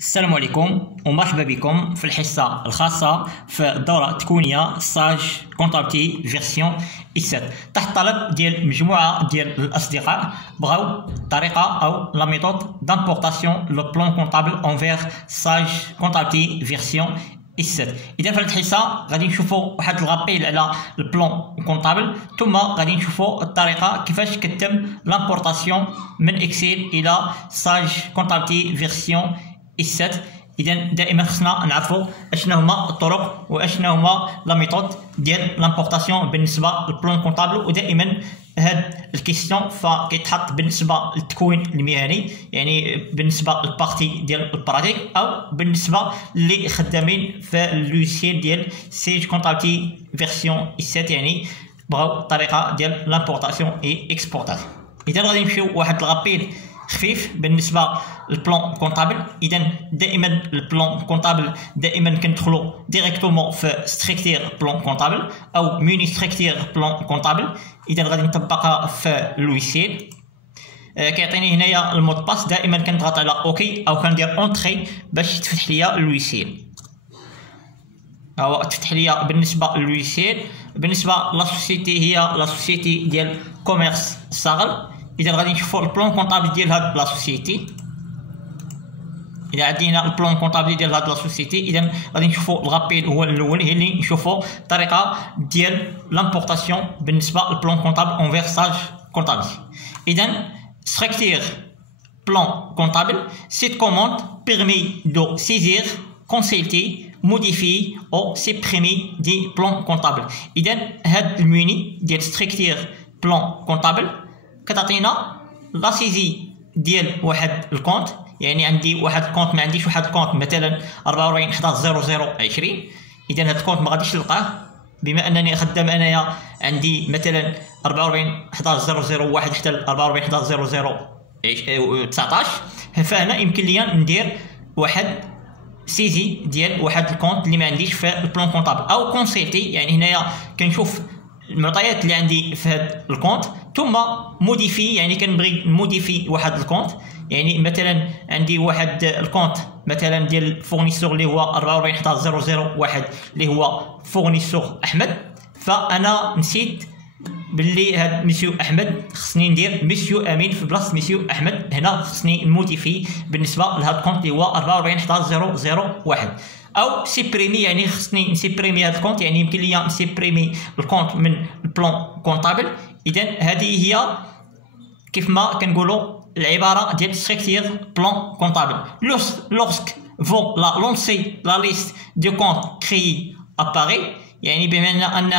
السلام عليكم ومرحبا بكم في الحصة الخاصة في الدورة التكوينية ستاج كونتابيلتي فيرسيون I7 تحت طلب ديال مجموعة ديال الأصدقاء بغاو طريقة أو لا ميثود دامبورطاسيون لو بلان كونطابل أونفيغ ستاج كونتابيلتي فيرسيون I7. إذا في هذه الحصة غادي نشوفوا واحد الغابيل على البلان كونطابل، ثم غادي نشوفوا الطريقة كيفاش كتم لامبورطاسيون من إكسيل إلى ستاج كونتابيلتي فيرسيون I7. اذا دائما خصنا نعرفوا اشنا هما الطرق واشنا هما لا ميثود ديال لامبورطاسيون بالنسبه للبلان كونطابل. ودائما هاد الكيستيون فكيتحط بالنسبه للتكوين المهني، يعني بالنسبه للبارتي ديال البراتيك او بالنسبه اللي خدامين في اللوسيل ديال سيج كونطابيلتي فيرسيون I7، يعني بغاو طريقه ديال لامبورطاسيون اي اكسبورطاسيون. اذا غادي نمشيو واحد الغابيل خفيف بالنسبه للبلان كونطابل. اذا دائما البلان كونطابل دائما كندخلوا ديريكتومون في ستركتير بلان كونطابل او ميني ستركتير بلان كونطابل. اذا غادي نطبقها في اللويسيل، كيعطيني هنايا المود باس، دائما كنضغط على اوكي او كندير اونطري باش يتفتح ليا اللويسيل. هو تفتح ليا بالنسبه للويسيل. بالنسبه لا سوسيتي هي لا سوسيتي ديال كوميرس صاغل. اذا غادي نشوفوا البلان كونطابل ديال هاد لا سوسيتي. اذا عندنا البلان كونطابل ديال هاد لا سوسيتي، اذا غادي نشوفوا الغابيل هو الاول، هي اللي نشوفوا الطريقه ديال لامبورطاسيون بالنسبه للبلان كونطابل اونفيغ ستاج كونطابيلتي. اذا structure plan comptable, cette commande permet de saisir, consulter, modifier ou supprimer des plans comptables. اذا هاد الميني ديال structure plan comptable كتعطينا لا سيزي ديال واحد الكونت. يعني عندي واحد الكونت، ما عنديش واحد الكونت مثلا 44 11 00 20. اذا هاد الكونت ما غاديش نلقاه بما انني خدام انايا عندي مثلا 44 11 001 حتى 44 11 00 19. فانا يمكن ليا ندير واحد سيزي ديال واحد الكونت اللي ما عنديش في البلان كونطابل او كونسيلتي. يعني هنايا كنشوف المعطيات اللي عندي في هذا الكونت ثم موديفي، يعني كنبغي نموديفي واحد الكونت. يعني مثلا عندي واحد الكونت مثلا ديال فورنيسور اللي هو 44 11 001 اللي هو فورنيسور احمد، فانا نسيت باللي هاد مسيو احمد خصني ندير مسيو امين في بلاصه مسيو احمد. هنا خصني نموديفي بالنسبه لهاد الكونت اللي هو 44 11 001 او سيبريمي، يعني خصني نسيبريمي هاد الكونت. يعني يمكن ليا نسيبريمي الكونت من البلان كونطابل. اذا هذه هي كيف ما كنقولوا العباره ديال structure plan comptable. Lorsque vous lancez la liste de comptes créés apparaît، يعني بما ان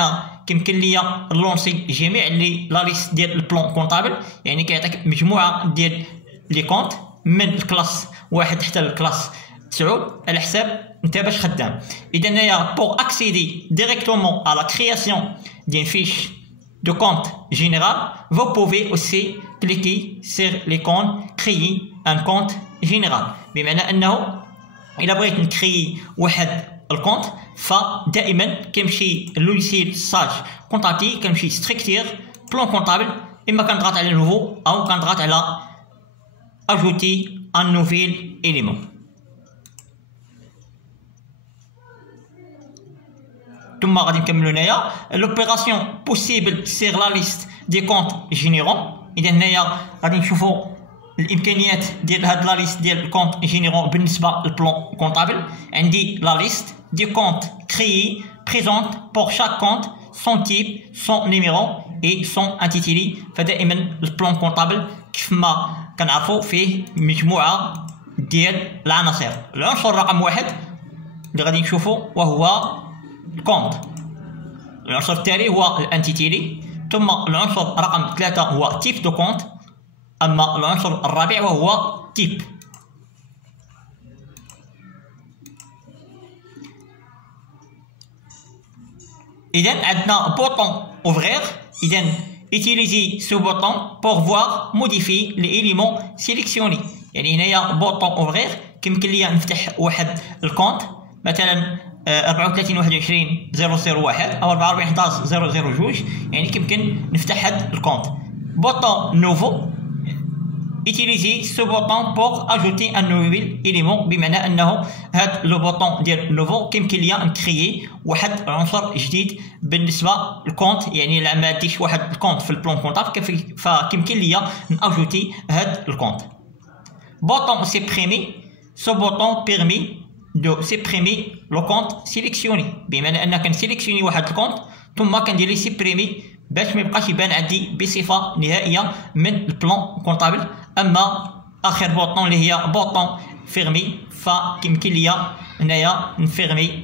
كيمكن ليا نلونسي جميع لا ليست ديال البلان كونطابل، يعني كيعطيك مجموعه ديال لي كونت من الكلاس واحد حتى الكلاس 9 على حساب انت باش خدام. اذا هنايا pour accéder directement à la création d'une fiche de compte général, vous pouvez aussi cliquer sur l'icône créer un compte général. بمعنى انه الا بغيت نكري واحد الكونت فدائما كنمشي للويسيل ستاج كونطابيلتي، كنمشي ستركتير بلان كونطابل، اما كنضغط على نوفو او كنضغط على اجوتي ان نوفيل اليمون. ثم غادي نكملوا هنايا لوبيراسيون بوسيبل سيغ لا ليست دي كونت جينيرون. اذا هنايا غادي نشوفوا الامكانيات ديال هاد لا ليست ديال الكونت جينيرون بالنسبه للبلان كونطابل. عندي لا ليست دي كونت كريي بريزونت بور شاك كونت سون تيب سون نيميرو اي سون انتيتيلي. فدائما البلان كونطابل كيف ما كنعرفوا فيه مجموعه ديال العناصر. العنصر رقم واحد اللي غادي نشوفوا وهو الكونت، العنصر التالي هو الانتيتيلي، ثم العنصر رقم 3 هو تيب دو كونت، اما العنصر الرابع وهو تيب. اذا عندنا بوطون اوفغير. اذا utiliser ce bouton pour voir modifier les éléments sélectionnés. يعني هنايا بوطون اوفغير كيمكن ليا نفتح واحد الكونت مثلا 34 21 001 او 44 11 002، يعني كيمكن نفتح هاد الكونت. بوطون نوفو utiliser ce bouton pour ajouter un nouvel élément بمعنى انه هذا لو بوطون ديال نوفو كيمكن ليا نكريي واحد عنصر جديد بالنسبه للكونت يعني لا ما عنديش واحد الكونت في البلان كونطابل فكيمكن ليا ناجوتي هذا الكونت. بوطون سيبريمي ce bouton permet de supprimer le compte sélectionné بمعنى ان كنسيليكسيوني واحد الكونت ثم كندير ليه سيبريمي باش ما يبقاش يبان عندي بصفه نهائيه من البلان كونطابل. اما اخر بوطون اللي هي بوطون فيرمي فكيمكن ليا هنايا نفيرمي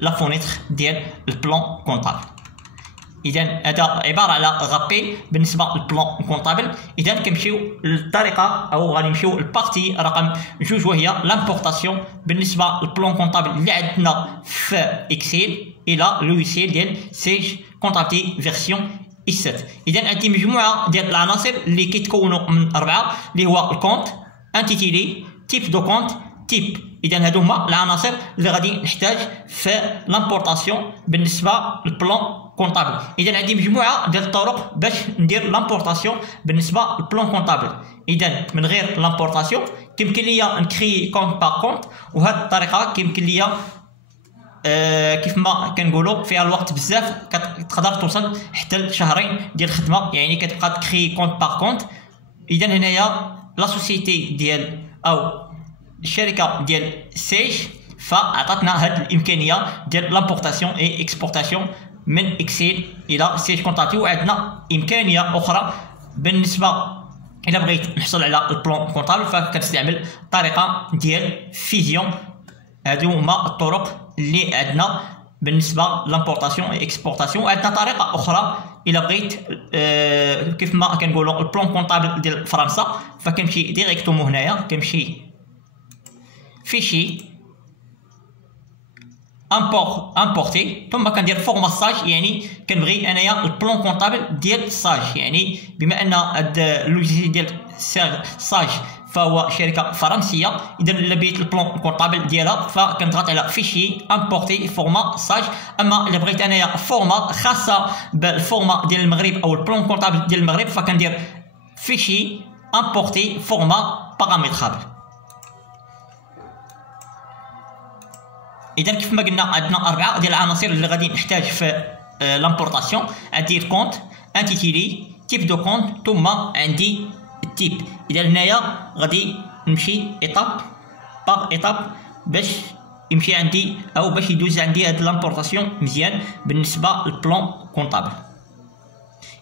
لا فونيتر ديال البلان كونطابل. اذا هذا عباره على غابي بالنسبه للبلان كونطابل. اذا كنمشيو للطريقه او غادي نمشيو للبارتي رقم 2 وهي لامبورطاسيون بالنسبه للبلان كونطابل اللي عندنا في اكسيل الى لويسيل ديال سيج كونطابيلتي فيرسيون اس 7. اذا عندي مجموعه ديال العناصر اللي كيتكونوا من 4 اللي هو الكونت انتيتيلي تيب دو كونت تيب. اذا هادو هما العناصر اللي غادي نحتاج في لامبورطاسيون بالنسبه للبلان كونطابل. اذا عندي مجموعه ديال الطرق باش ندير لامبورطاسيون بالنسبه للبلان كونطابل. اذا من غير لامبورطاسيون كيمكن ليا نكري كونت باغ كونت وهاد الطريقه كيمكن ليا كيف ما كنقولوا فيها الوقت بزاف كتقدر توصل حتى لشهرين ديال الخدمه يعني كتبقى تكري كونت باغ كونت. اذا هنايا لا سوسيتي ديال او الشركه ديال سيج فعطاتنا هاد الامكانيه ديال لامبورطاسيون اي اكسبورطاسيون من اكسيل الى سيج كونطابيلتي. وعندنا امكانيه اخرى بالنسبه الى بغيت نحصل على البلان كونطابل فكنستعمل الطريقه ديال فيزيون. هادو هما الطرق اللي عندنا بالنسبه لامبورطاسيون اي اكسبورطاسيون. وعندنا طريقه اخرى الى بغيت كيف ما كنقولوا البلان كونطابل ديال فرنسا فكنمشي ديريكتومون هنايا كنمشي فيشي امبورتي ثم كندير فورما ساج يعني كنبغي انايا البلان كونطابل ديال ساج يعني بما ان هاد اللوجيسيال ديال ساج فهو شركه فرنسيه. اذا الا بغيت البلان كونطابل ديالها فكنضغط على فيشي امبورتي فورما ساج. اما الا بغيت انايا فورما خاصه بالفورما ديال المغرب او البلان كونطابل ديال المغرب فكندير فيشي امبورتي فورما بارامترابل. اذا كيف ما قلنا عندنا 4 ديال العناصر اللي غادي نحتاج في لامبورطاسيون. عندي الكونت انتيتيلي تيب دو كونت ثم عندي التيب. اذا هنايا غادي نمشي ايطاب باغ ايطاب باش يمشي عندي او باش يدوز عندي هاد لامبورطاسيون مزيان بالنسبه للبلان كونطابل.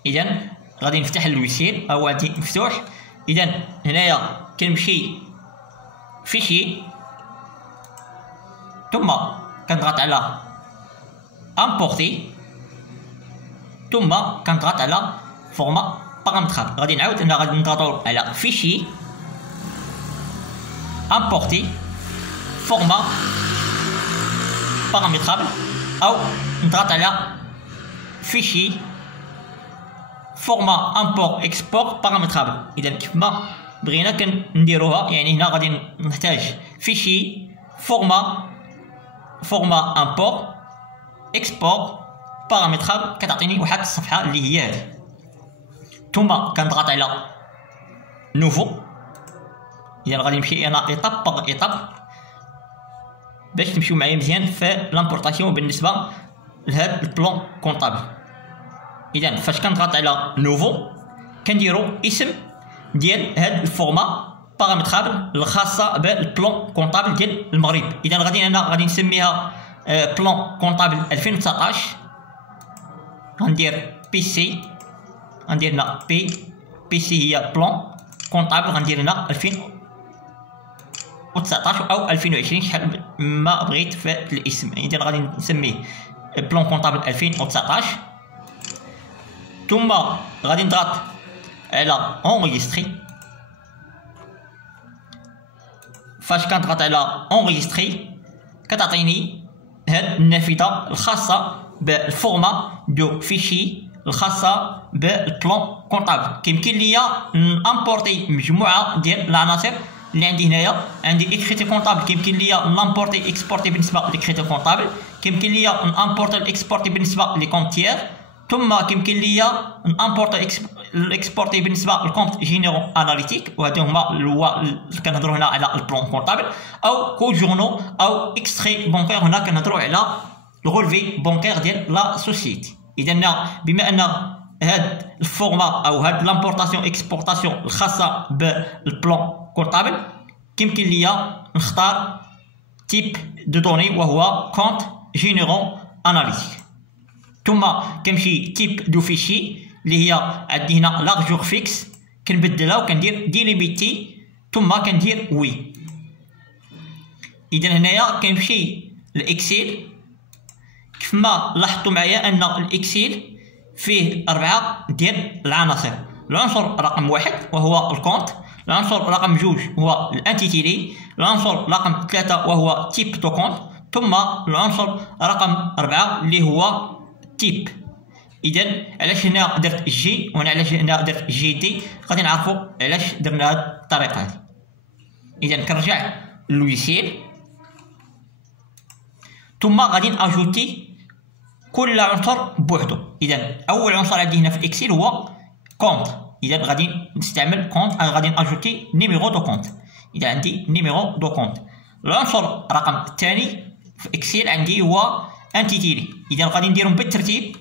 اذا غادي نفتح اللويسيل او عندي مفتوح. اذا هنايا كنمشي فيشي ثم كنضغط على امبورتي ثم كنضغط على فورما بارامترابل. غادي نعاود انا غادي نضغطوا على فيشي امبورتي فورما بارامترابل او نضغط على فيشي فورما امبور اكسبور بارامترابل. اذا كيف ما بغينا كنديروها يعني هنا غادي نحتاج فيشي فورما امبور اكسبور بارامترابل كتعطيني واحد الصفحه اللي هي هذه. ثم كنضغط على نوفو. اذا غادي نمشي انا ايطاب باغ ايطاب باش تمشيو معايا مزيان في لامبورطاسيون بالنسبه لهذا البلان كونطابل. اذا فاش كنضغط على نوفو كنديرو اسم ديال هاد الفورما بارامترابل الخاصه بالبلان كونطابل ديال المغرب. اذا غادي نسميها بلان كونطابل 2019. غندير بي سي غندير هنا بي سي هي بلان كونطابل غندير هنا 2019 او 2020 شحال ما بغيت في الاسم. اذا غادي نسميه بلان كونطابل 2019 ثم غادي نضغط على اونغيستري. فاش كنضغط على اونغيستري كتعطيني هاد النافذه الخاصه بالفورما دو فيشي الخاصه بالبلان كونطابل. كيمكن ليا نامبورتي مجموعه ديال العناصر اللي عندي هنايا. عندي اكريتير كونطابل كيمكن ليا نامبورتي اكسبورتي بالنسبه ليكريتير كونطابل. كيمكن ليا نامبورتي الاكسبورتي بالنسبه لي كونتيير ثم كيمكن ليا نامبورتي الاكسبورتي بالنسبه للكونت جينيرو اناليتيك، وهادو هما كنهضروا هنا على البلون كونطابل، او كود جورنو او اكستري بونكير. هنا كنهضروا على الغولفي بونكير ديال لا سوسيتي. اذا بما ان هاد الفورما او هاد لامبورطاسيون اكسبورطاسيون الخاصه بالبلون كونطابل، كيمكن ليا نختار تيب دو دوني وهو كونت جينيرو اناليتيك. ثم كنمشي تيب دو فيشي اللي هي عندي هنا لارجور فيكس، كنبدلها وكندير ديليميتي ثم كندير وي. اذا هنايا كنمشي للاكسيل. كيف ما لاحظتوا معايا ان الاكسيل فيه 4 ديال العناصر. العنصر رقم 1 وهو الكونت، العنصر رقم 2 هو الانتيتيلي، العنصر رقم 3 وهو تيب دو كونت، ثم العنصر رقم 4 اللي هو تيب. اذا علاش هنا درت جي وهنا علاش هنا درت جي دي، غادي نعرفوا علاش درنا هذه الطريقه هذه. اذا كنرجع للويسيل ثم غادي ناجوتي كل عنصر بوحدو. اذا اول عنصر عندي هنا في الاكسيل هو كونت، اذا غادي نستعمل كونت، غادي ناجوتي نيميرو دو كونت. اذا عندي نيميرو دو كونت. العنصر رقم الثاني في اكسيل عندي هو انتيتيلي، اذا غادي نديرهم بالترتيب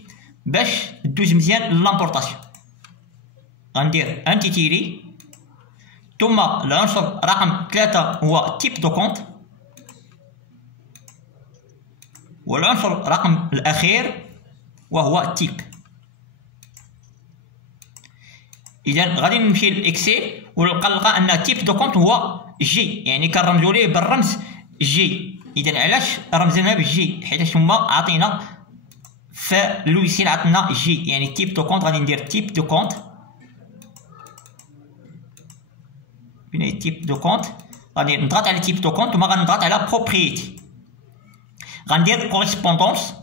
باش دوز مزيان لامبورطاسيون. غندير انتيتيلي ثم العنصر رقم 3 هو تيب دو كونت، والعنصر رقم الاخير وهو تيب. اذا غادي نمشي للاكسيل ونلقى ان تيب دو كونت هو جي، يعني كنرمزوا ليه بالرمز جي. اذا علاش رمزنا بالجي؟ حيت هما عطينا في اللويسيل عطينا جي، يعني تيب دو كونت. غادي ندير تيب دو كونت، فين تيب دو كونت؟ غادي نضغط على تيب دو كونت ثم غادي نضغط على بروبريتي، غندير كوريسبوندونس.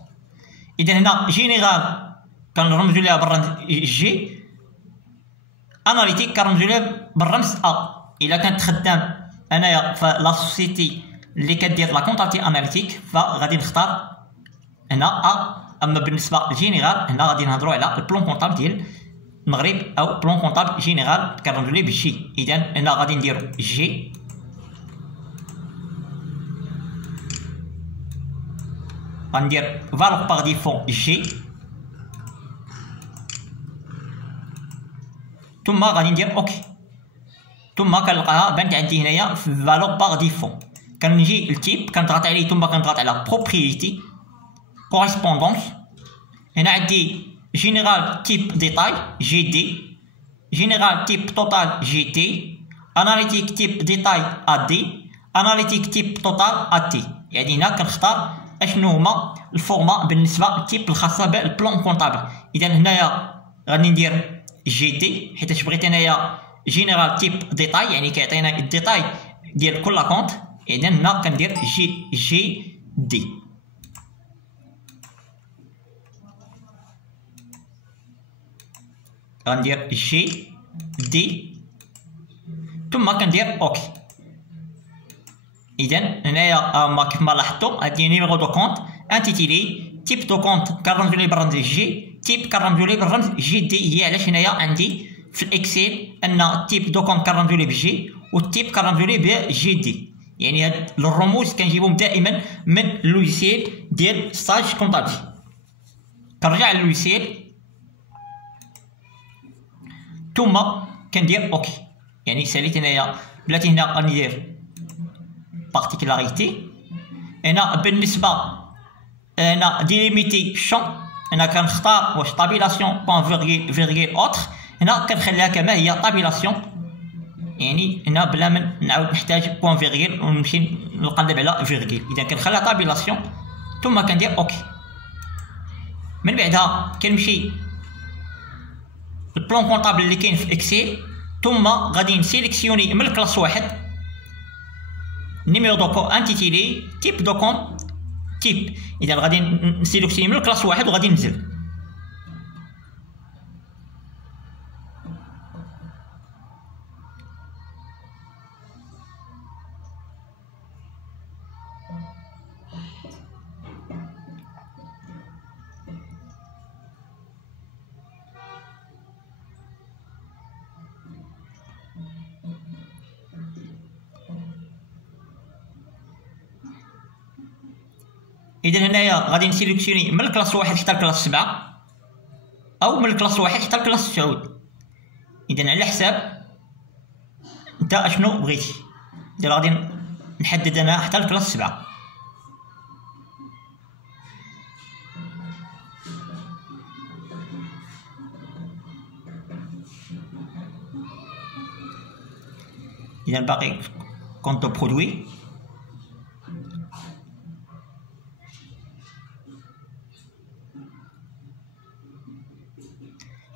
اذا هنا جينيرال كنرمزوا ليها بالرمز جي، اناليتيك كنرمزوا ليها بالرمز ا. الا كنت خدام انايا في لا سوسيتي اللي كدير لا كونطابيلتي اناليتيك فغادي نختار هنا ا. اما بالنسبه للجينيرال هنا غادي نهضروا على البلون كونطابل ديال المغرب او بلون كونطابل جينيرال كنرمزوا ليه بالجي. اذا هنا غادي نديروا جي، غندير فالور باغ ديفون جي، ثم غادي ندير اوكي. ثم كنلقاها بانت عندي هنايا في فالور باغ ديفون. كنجي للتيب كنضغط عليه ثم كنضغط على بروبريتي كوريسبوندونس. هنا عندي جينيرال تيب ديتاي جي دي، جينيرال تيب توتال جي تي، اناليتيك تيب ديتاي ا دي، اناليتيك تيب توتال ا تي. يعني هنا كنختار اشنو هما الفورما بالنسبه للتيب الخاصه بالبلون كونطابل. اذا هنايا غادي ندير جي دي حيت بغيت انايا جينيرال تيب ديتاي، يعني كيعطينا الديتاي ديال كل كونت. اذا هنا كندير جي دي. غندير جي دي ثم كندير اوكي. اذا هنايا كيف ما لاحظتوا عندي نيميرو دو كونت، انتيتيلي، تيب دو كونت كنرمزوا ليه بالرمز جي، تيب كنرمزوا ليه بالرمز جي دي. هي علاش هنايا عندي في الاكسيل ان تيب دو كونت كنرمزوا ليه بالجي والتيب كنرمزوا ليه بجي دي. يعني هاد الرموز كنجيبهم دائما من اللويسيل ديال ستاج كونطابل. كنرجع للويسيل ثم كندير اوكي. يعني ساليت هنايا بلاتي هنا غندير بارتيكولاريتي. هنا بالنسبه هنا ديليميتي شون، هنا كنختار واش طابيلاسيون بوان فيرغيل اوتر. هنا كنخليها كما هي طابيلاسيون، يعني هنا بلا ما نعاود نحتاج بوان فيرغيل ونمشي نقلب على فيرغيل. اذا كنخليها طابيلاسيون ثم كندير اوكي. من بعدها كنمشي البلون كونطابل اللي كاين في اكسيل ثم غادي نسيليكسيوني من الكلاس واحد نيميرو دو كونت انتيتيلي تيب دو كونت تيب. اذا غادي نسيليكسيوني من الكلاس واحد وغادي ننزل. اذا هنايا غادي نسيليكسيوني من الكلاس 1 حتى الكلاس 7، او من الكلاس 1 حتى الكلاس 9. اذا على حساب انت اشنو بغيتي. اذا غادي نحدد انا حتى الكلاس 7. اذا باقي كونت برودوي.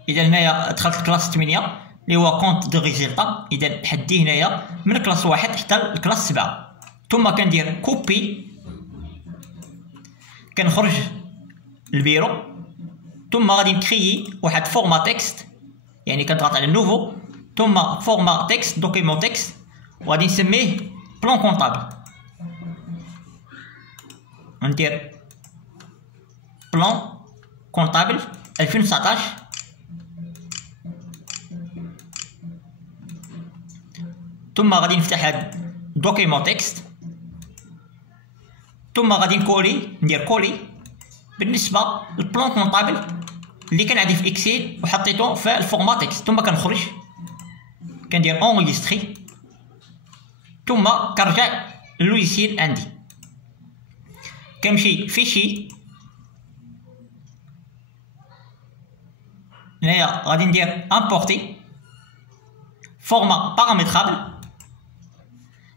اذا هنايا دخلت الكلاس 8 اللي هو كونت دو ريزولطا. اذا حدي هنايا من الكلاس 1 حتى الكلاس 7، ثم كندير كوبي، كنخرج البيرو، ثم غادي نكريي واحد فورما تكست، يعني كنضغط على نوفو ثم فورما تكست دوكيمون تكست، وغادي نسميه بلان كونطابل. ندير بلان كونطابل 2019، ثم غادي نفتح هاد دوكيمون تكست، ثم غادي ندير كولي بالنسبه للبلان كونطابل اللي كان عندي في اكسيل وحطيته في الفورما تكست، ثم كنخرج كندير اونغيستري، ثم كنرجع للوجيسيال عندي، كنمشي فيشي. هنايا غادي ندير امبورتي فورما بارامترابل،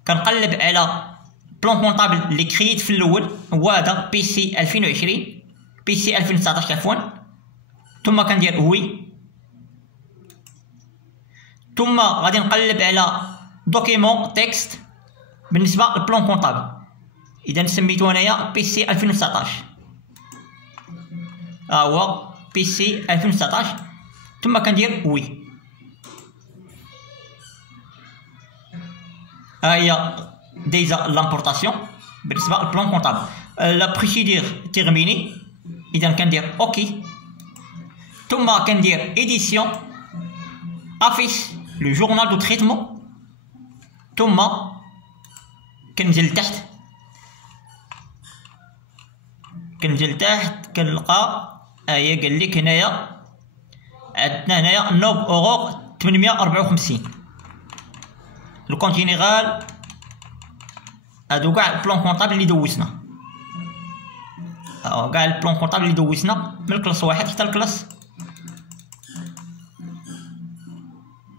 كنقلب على بلان كونطابل اللي كرييت في الاول، هو هذا بي سي 2020 بي سي 2019 عفوا، ثم كندير وي، ثم غادي نقلب على دوكيمون تكست بالنسبه للبلان كونطابل. اذا سميتو هنايا بي سي 2019، ها هو بي سي 2019، ثم كندير وي. ها هي ديجا لامبورطاسيون بالنسبه للبلان كونطابل. لا بروسيدور تيرميني، اذا كندير اوكي، ثم كندير ايديسيون افيش لو جورنال دو تريتمون، ثم كننزل لتحت كنلقى هي قال لك هنايا عندنا هنايا 9 € 854. الكونت جينيرال هادو كاع البلان كونطابل اللي دوزنا، كاع البلان كونطابل اللي دوزنا من الكلاس 1 حتى الكلاس،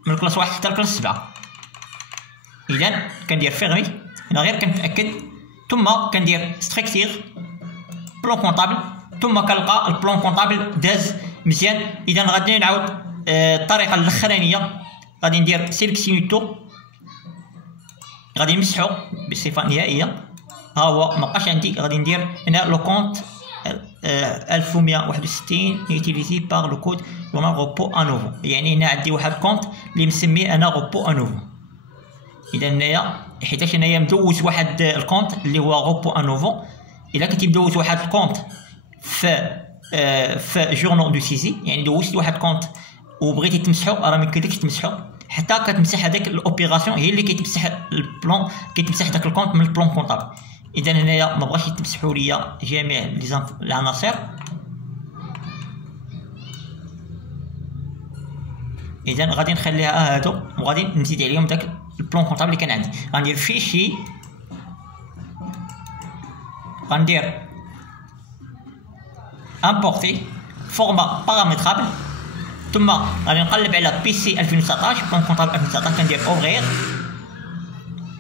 من الكلاس 1 حتى الكلاس 7. اذا كندير فيرمي هنا غير كنتاكد، ثم كندير ستركتير بلان كونطابل، ثم كنلقى البلان كونطابل داز مزيان. اذا غادي نعاود الطريقه الاخرانيه، غادي ندير سيليكسيوني تو، غادي نمسحو بصفه نهائيه، ها هو مابقاش عندي. غادي ندير هنا لو كونت 1161 يوتيليزي باغ لو كود جورنال روبو انوفو، يعني هنا عندي واحد الكونت اللي مسميه انا روبو انوفو. اذا هنايا حيتاش هنايا مدوز واحد الكونت اللي هو روبو انوفو، الا كنتي مدوز واحد الكونت في جورنال دو سيزي، يعني دوزت واحد الكونت وبغيتي تمسحو، راه ميمكنلكش تمسحو حتى كتمسح هذاك الاوبيراسيون، هي اللي كتمسح البلان، كيتمسح داك الكونت من البلان كونطابل. اذا هنايا ما بغاش يتمسحوا ليا جميع العناصر، اذا غادي نخليها هادو وغادي نزيد عليهم داك البلان كونطابل اللي كان عندي. غندير فيشي، غندير امبورتي فورما بارامترابل، ثم غادي نقلب على بي سي 2019 بلان كونطابل 2019، كندير اوفغير،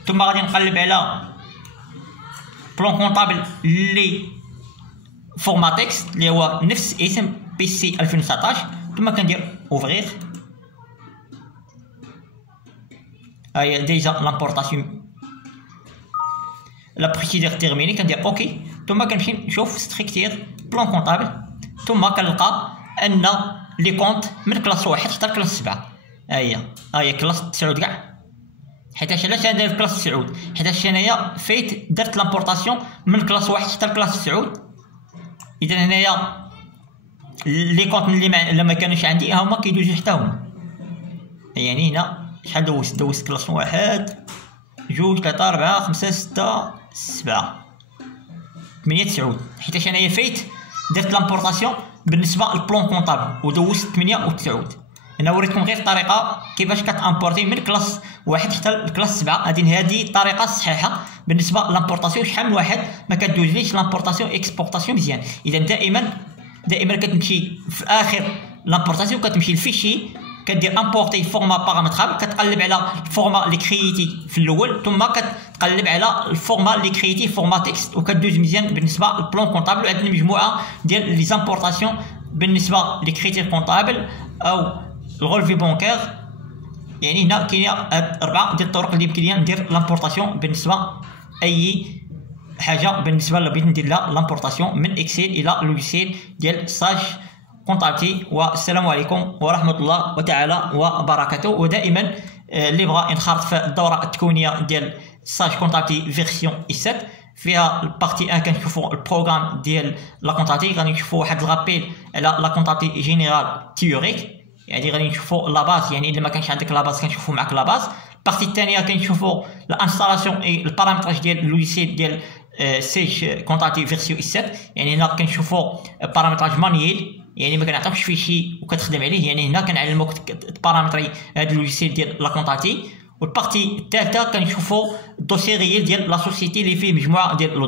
ثم غادي نقلب على بلان كونطابل اللي فورما تكست اللي هو نفس اسم بي سي 2019، ثم كندير اوفغير. هاهي ديجا لامبورطاسيون لا بروسيدور تيرميني، كندير اوكي، ثم كنمشي نشوف ستركتير بلان كونطابل، ثم كنلقى ان لي كونت من كلاس 1 حتى الكلاس 7. هاهي كلاس 9 كاع، حيتاش علاش هذا الكلاس 9؟ حيتاش هنايا فايت درت لامبورطاسيون من كلاس 1 حتى الكلاس 9. اذا هنايا لي كونت اللي ما كانوش عندي هما كيدوزو حتى هما، يعني هنا شحال دوزت كلاس 1 2 3 4 5 6 7 8 9 حيتاش انايا فايت درت لامبورطاسيون بالنسبه للبلون كونطابل ودوزت 8 و 9. انا وريتكم غير الطريقه كيفاش كتامبورتي من كلاس 1 حتى لكلاس 7. هذه الطريقه الصحيحه بالنسبه لامبورطاسيون. شحال من واحد ما كدوزليش لامبورطاسيون اكسبورطاسيون مزيان. اذا دائما كتمشي في اخر لامبورطاسيون كتمشي للفيشي كدير امبورتي فورما بارامترابل، كتقلب على الفورما اللي كرييتي في الاول ثم كتقلب على الفورما اللي كرييتي فورما تكست وكدوز مزيان بالنسبه للبلون كونطابل. عندنا مجموعه ديال لي زامبورطاسيون بالنسبه لكريتير كونطابل او الغولفي بونكير. يعني هنا كاينه 4 ديال الطرق اللي يمكن لي ندير لامبورطاسيون بالنسبه اي حاجه بالنسبه اللي بغيت ندير لها لامبورطاسيون من اكسل الى لوجيسيل ديال ساج كونطابتي. والسلام عليكم ورحمه الله وتعالى وبركاته. ودائما اللي بغى ينخرط في الدوره التكوينيه ديال ساج كونطابتي فيرسيون اي 7 فيها البارتي 1 كنشوفوا البروغرام ديال لا كونطابتي، غادي نشوفوا واحد الغابيل على لا كونطابتي جينيرال تيوريك، يعني غادي نشوفوا لا باز، يعني الا ما كانش عندك لا باز كنشوفوا معك لا باز. البارتي الثانيه كنشوفوا الانستالاسيون اي البارامتراج ديال اللوجيسيل ديال سيج كونطابتي فيرسيون اي 7. يعني هنا كنشوفوا بارامتراج مانييل، يعني ما كنعطيوكش فيه شي وكتخدم عليه. يعني هنا كنعلموك تبارامتري هذا اللوجيسيل ديال لا كونطابتي. والبارتي الثالثه كنشوفوا الدوسي ريال ديال لا سوسيتي اللي فيه مجموعه ديال لو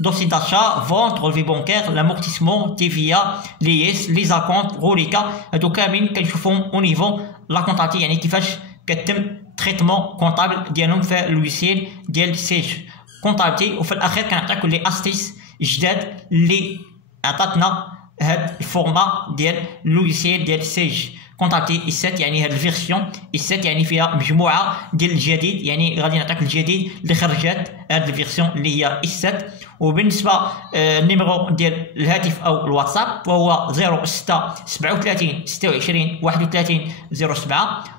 دوسي داشا، فونت، غولفي بونكير، لامورتيسمون، تيفيا، ليس، لي زاكونت، غوليكا. هادو كاملين كنشوفوهم او نيفو لا كونطابتي، يعني كيفاش كتم تريتمون كونطابل ديالهم في اللوجيسيل ديال سيج كونطابتي. وفي الاخير كنعطيكم لي استيس جداد اللي عطاتنا هاد الفورما ديال اللوجيسيل ديال سيج كونطابتي اي 7. يعني هاد الفيرسيون اي 7 يعني فيها مجموعه ديال الجديد، يعني غادي نعطيك الجديد اللي خرجت هاد الفيرسيون اللي هي اي 7. وبالنسبه النيميرو ديال الهاتف او الواتساب فهو 06 37 26 31 07،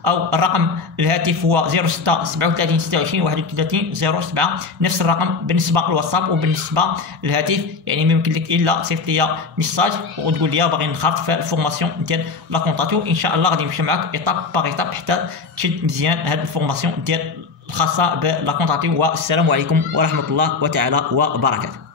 او الرقم الهاتف هو 06 37 26 31 07. نفس الرقم بالنسبه للواتساب وبالنسبه للهاتف. يعني ما يمكن لك الا تصيفط لي ميساج وتقول لي باغي نخرط في الفورماسيون ديال لا كونطابتي، ان شاء الله غادي نمشي معاك ايطاب باغ ايطاب حتى تشد مزيان هاد الفورماسيون ديال الخاصه بلا كونطابتي. والسلام عليكم ورحمه الله وتعالى وبركاته.